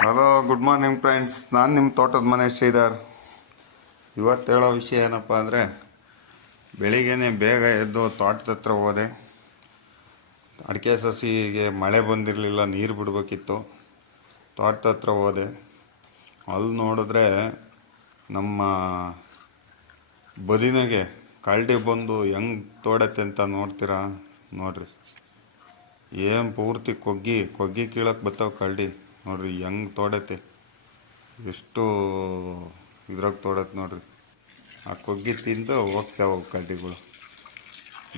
Hello, good morning friends. ನಾನು ನಿಮ್ಮ ತೋಟದ ಮನೆ ಶ್ರೀಧರ್. ಇವತ್ತು ಹೇಳೋ ವಿಷಯ ಏನಪ್ಪ ಅಂದರೆ, ಬೆಳಿಗ್ಗೆನೇ ಬೇಗ ಎದ್ದು ತೋಟದ ಹತ್ರ ಹೋದೆ. ಅಡಿಕೆ ಸಸಿಗೆ ಮಳೆ ಬಂದಿರಲಿಲ್ಲ, ನೀರು ಬಿಡಬೇಕಿತ್ತು. ತೋಟದ ಹತ್ರ ಹೋದೆ. ಅಲ್ಲಿ ನೋಡಿದ್ರೆ ನಮ್ಮ ಬದಿನಾಗೆ ಕಳ್ಳಿ ಬಂದು ಹೆಂಗೆ ತೋಡತ್ತೆ ಅಂತ ನೋಡ್ತೀರಾ? ನೋಡ್ರಿ, ಏನು ಪೂರ್ತಿ ಕೊಗ್ಗಿ ಕೀಳಕ್ಕೆ ಬರ್ತಾವೆ ಕಳ್ಳಿ. ನೋಡ್ರಿ ಹೆಂಗೆ ತೋಡತ್ತೆ, ಎಷ್ಟು ಇದ್ರಾಗ ತೋಡತ್ತೆ ನೋಡ್ರಿ. ಆ ಕೊಗ್ಗಿ ತಿಂದು ಹೋಗ್ತಾವೆ ಕಡ್ಡಿಗಳು.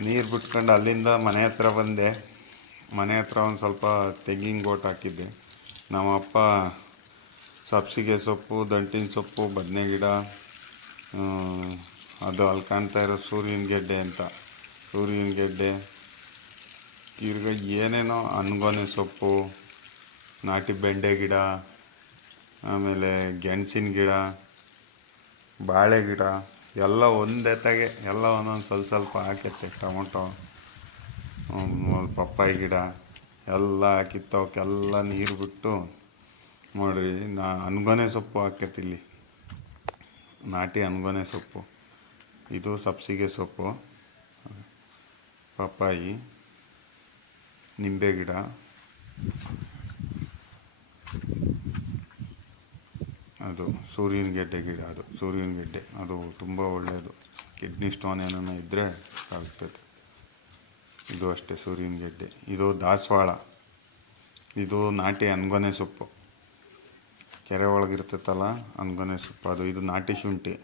ನೀರು ಬಿಟ್ಕೊಂಡು ಅಲ್ಲಿಂದ ಮನೆ ಹತ್ರ ಬಂದೆ. ಮನೆ ಹತ್ರ ಒಂದು ಸ್ವಲ್ಪ ತೆಂಗಿನ ಗೋಟ್ ಹಾಕಿದ್ದೆ. ನಮ್ಮಪ್ಪ ಸಬ್ಸಿಗೆ ಸೊಪ್ಪು, ದಂಟಿನ ಸೊಪ್ಪು, ಬದನೆ ಗಿಡ, ಅದು ಅಲ್ಲಿ ಕಾಣ್ತಾ ಇರೋ ಸೂರ್ಯನ ಗೆಡ್ಡೆ ಅಂತ, ಸೂರ್ಯನ ಗೆಡ್ಡೆ, ತಿರ್ಗ ಏನೇನೋ ಅನ್ಗೊನೆ ಸೊಪ್ಪು, ನಾಟಿ ಬೆಂಡೆ ಗಿಡ, ಆಮೇಲೆ ಗೆಣಸಿನ ಗಿಡ, ಬಾಳೆ ಗಿಡ ಎಲ್ಲ ಒಂದೆತ್ತಾಗೆ ಎಲ್ಲ ಒಂದೊಂದು ಸ್ವಲ್ಪ ಹಾಕೈತೆ. ಟೊಮೊಟೊ, ಪಪ್ಪಾಯಿ ಗಿಡ ಎಲ್ಲ ಹಾಕಿತ್ತು. ಅವಕ್ಕೆಲ್ಲ ನೀರು ಬಿಟ್ಟು ನೋಡ್ರಿ, ಅನ್ಗೊನೆ ಸೊಪ್ಪು ಹಾಕೈತಿ ಇಲ್ಲಿ, ನಾಟಿ ಅನ್ಗೊನೆ ಸೊಪ್ಪು. ಇದು ಸಬ್ಸಿಗೆ ಸೊಪ್ಪು, ಪಪ್ಪಾಯಿ, ನಿಂಬೆ ಗಿಡ, ಅದು ಸೂರ್ಯನ ಗೆಡ್ಡೆ ಗಿಡ. ಅದು ಸೂರ್ಯನ ಗೆಡ್ಡೆ ಅದು ತುಂಬ ಒಳ್ಳೆಯದು. ಕಿಡ್ನಿ ಸ್ಟೋನ್ ಏನೋ ಇದ್ದರೆ ಆಗ್ತದೆ. ಇದು ಅಷ್ಟೇ ಸೂರ್ಯನ ಗೆಡ್ಡೆ. ಇದು ದಾಸವಾಳ, ಇದು ನಾಟಿ ಅನ್ಗೊನೆ ಸೊಪ್ಪು, ಕೆರೆ ಒಳಗಿರ್ತೈತಲ್ಲ ಅನ್ಗೊನೆ ಸೊಪ್ಪು ಅದು. ಇದು ನಾಟಿ ಶುಂಠಿ.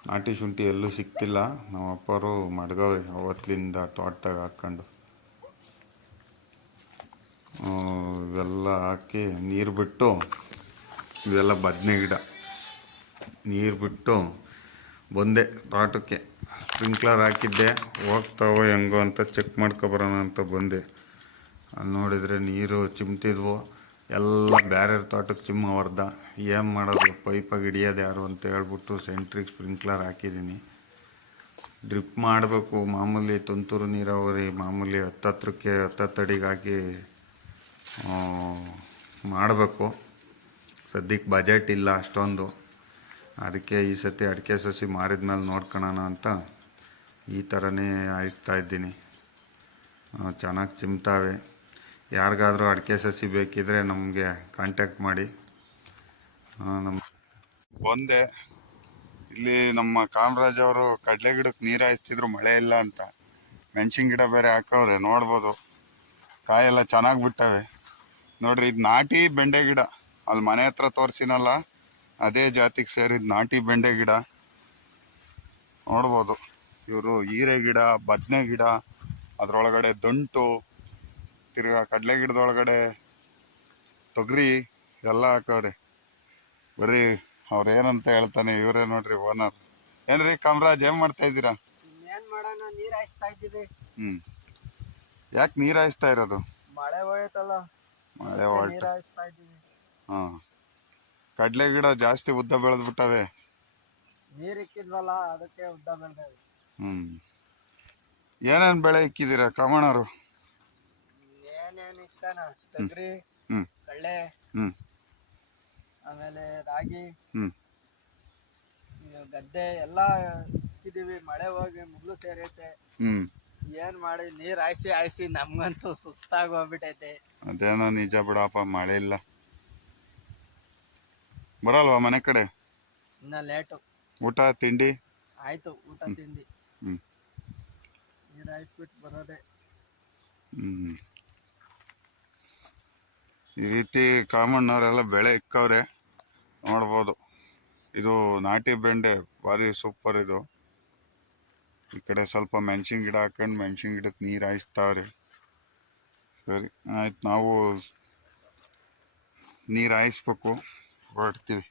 ನಾಟಿ ಶುಂಠಿ ಎಲ್ಲೂ ಸಿಗ್ತಿಲ್ಲ. ನಮ್ಮ ಅಪ್ಪರು ಮಡ್ಗವ್ರಿ ಅವತ್ತಿಂದ ತೋಟದಾಗ ಹಾಕ್ಕೊಂಡು. ಇವೆಲ್ಲ ಹಾಕಿ ನೀರು ಬಿಟ್ಟು, ಇವೆಲ್ಲ ಬದನೆ ಗಿಡ, ನೀರು ಬಿಟ್ಟು ಬಂದೆ ತೋಟಕ್ಕೆ. ಸ್ಪ್ರಿಂಕ್ಲರ್ ಹಾಕಿದ್ದೆ, ಹೋಗ್ತಾವೋ ಹೆಂಗೋ ಅಂತ ಚೆಕ್ ಮಾಡ್ಕೊಬರೋಣ ಅಂತ ಬಂದೆ. ಅಲ್ಲಿ ನೋಡಿದರೆ ನೀರು ಚಿಮ್ತಿದ್ವು. ಎಲ್ಲ ಬೇರೆ ತೋಟಕ್ಕೆ ಚಿಮ್ಮವರ್ದ. ಏನು ಮಾಡೋದು, ಪೈಪಾಗಿ ಹಿಡಿಯೋದು ಯಾರು ಅಂತ ಹೇಳ್ಬಿಟ್ಟು ಸೆಂಟ್ರಿಗೆ ಸ್ಪ್ರಿಂಕ್ಲರ್ ಹಾಕಿದ್ದೀನಿ. ಡ್ರಿಪ್ ಮಾಡಬೇಕು. ಮಾಮೂಲಿ ತುಂತುರು ನೀರಾವರಿ ಮಾಮೂಲಿ 10 ಅಡಿಗೆ ಹಾಕಿ ಮಾಡಬೇಕು. ಸದ್ಯಕ್ಕೆ ಬಜೆಟ್ ಇಲ್ಲ ಅಷ್ಟೊಂದು. ಅದಕ್ಕೆ ಈ ಸತಿ ಅಡಿಕೆ ಸಸಿ ಮಾರಿದ್ಮೇಲೆ ನೋಡ್ಕೊಳ್ಳೋಣ ಅಂತ ಈ ಥರನೇ ಹಾಯಿಸ್ತಾಯಿದ್ದೀನಿ. ಚೆನ್ನಾಗಿ ಚಿಮ್ತಾವೆ. ಯಾರಿಗಾದರೂ ಅಡಿಕೆ ಸಸಿ ಬೇಕಿದ್ರೆ ನಮಗೆ ಕಾಂಟ್ಯಾಕ್ಟ್ ಮಾಡಿ. ಬಂದೆ ಇಲ್ಲಿ ನಮ್ಮ ಕಾಮರಾಜ್ ಅವರು ಕಡಲೆ ಗಿಡಕ್ಕೆ ನೀರು ಹಾಯಿಸ್ತಿದ್ರು, ಮಳೆ ಇಲ್ಲ ಅಂತ. ಮೆಣಸಿನ ಗಿಡ ಬೇರೆ ಹಾಕವ್ರೆ, ನೋಡ್ಬೋದು. ಕಾಯೆಲ್ಲ ಚೆನ್ನಾಗಿ ಬಿಟ್ಟವೆ ನೋಡ್ರಿ. ಇದು ನಾಟಿ ಬೆಂಡೆ ಗಿಡ, ಅಲ್ಲಿ ಮನೆ ಹತ್ರ ತೋರಿಸಿನಲ್ಲ ಅದೇ ಜಾತಿಗೆ ಸೇರಿದ ನಾಟಿ ಬೆಂಡೆ ಗಿಡ. ನೋಡ್ಬೋದು. ಇವರು ಹೀರೆ ಗಿಡ, ಬದನೆ ಗಿಡ, ಅದರೊಳಗಡೆ ದಂಟು, ತಿರ್ಗಾ ಕಡಲೆ ಗಿಡದೊಳಗಡೆ ತೊಗರಿ ಎಲ್ಲ ಹಾಕವ್ರೆ. ಬರೀ ಅವ್ರು ಏನಂತ ಹೇಳ್ತಾನೆ, ಇವರೇ ನೋಡ್ರಿ ಓನರ್. ಏನ್ರಿ ಕಾಮರಾಜ್, ಏನ್ ಮಾಡ್ತಾ ಇದ್ದೀರಾ? ಯಾಕೆ ನೀರು ಹಾಯಿಸ್ತಾ ಇರೋದು? ಮಳೆ ಹೋಯ್ತಲ್ಲ, ಮಳೆ ಹಾ. ಕಡಲೆ ಗಿಡ ಜಾಸ್ತಿ ಉದ್ದ ಬೆಳೆದ್ಬಿಟ್ಟವೆ. ನೀರ್ ಇಕ್ಕಿದ್ವಲ್ಲ, ಅದಕ್ಕೆ ಉದ್ದ ಬೆಳೆದವೆ. ಏನೇನ್ ಬೆಳೆ ಇಕ್ಕಿದ್ದೀರಾ ಕಾಮಣ್ಣರು? ಏನೇನ್ ಇಕ್ಕಾನ, ತೊಗರಿ, ಕಳ್ಳೆ, ಆಮೇಲೆ ರಾಗಿ, ಗದ್ದೆ ಎಲ್ಲ ಇಕ್ಕಿದೀವಿ. ಮಳೆ ಹೋಗಿ ಮುಗ್ಲು ಸೇರೈತೆ. ಏನ್ ಮಾಡಿ ನೀರ್ ಹಾಯಿಸಿ ನಮ್ಗಂತೂ ಸುಸ್ತಾಗಿ ಹೋಗ್ಬಿಟ್ಟೈತೆ. ಅದೇನೋ ನಿಜ ಬಿಡಪ್ಪ, ಮಳೆ ಇಲ್ಲ. ಬರಲ್ವಾ ಮನೆ ಕಡೆ? ಇನ್ನ ಲೇಟು. ಊಟ ತಿಂಡಿ ಆಯ್ತು, ಊಟ ತಿಂಡಿ. ನೀರ್ ಹಾಯಿಸ್ಬಿಟ್ಟು ಬರೋದೆ. ಈ ರೀತಿ ಕಾಮಣ್ಣವರೆಲ್ಲ ಬೆಳೆ ಇಕ್ಕವ್ರೆ, ನೋಡ್ಬೋದು. ಇದು ನಾಟಿ ಬೆಂಡೆ ಭಾರಿ ಸೂಪರ್. ಇದು ಈ ಕಡೆ ಸ್ವಲ್ಪ ಮೆಣಸಿನ ಗಿಡ ಹಾಕೊಂಡು ಮೆಣಸಿನ ಗಿಡಕ್ಕೆ ನೀರು ಹಾಯಿಸ್ತಾವ್ರೆ. ಸರಿ ಆಯ್ತು, ನಾವು ನೀರು ಹಾಯಿಸ್ಬೇಕು, ಹೊರಡ್ತೀವಿ.